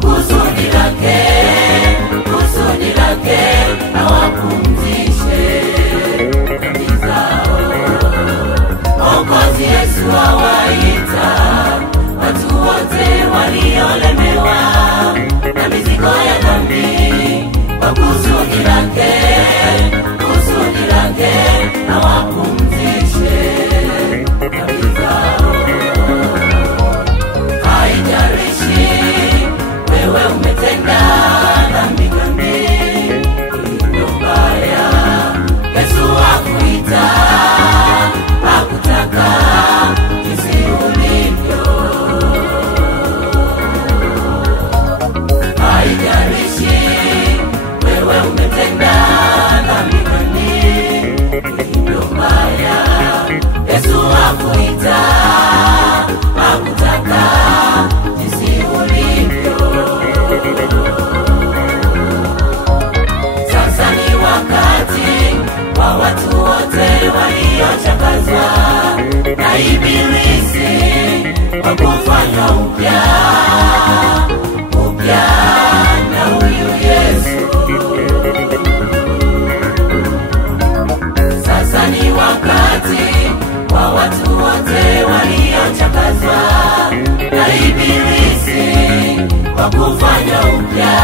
kusudi lake na wapumzishe dhambi zao. Mwokozi Yesu awaita watu wote waliolemewa na mizigo ya dhambi, kwa kusudi lake na wapumzishe dhambi zao. Haijalishi wewe umetenda dhambi gani iliyo mbaya, Yesu akuita, akutaka jinsi ulivyo. Haijalishi wewe umetenda dhambi gani iliyo mbaya, Yesu akuita, akutaka jinsi ulivyo. Sasa ni wakati wa watu wote waliochakazwa na ibilisi wa kufanywa upya na huyu Yesu. Sasa ni wakati wa watu wote waliochakazwa na ibilisi wa kufanywa upya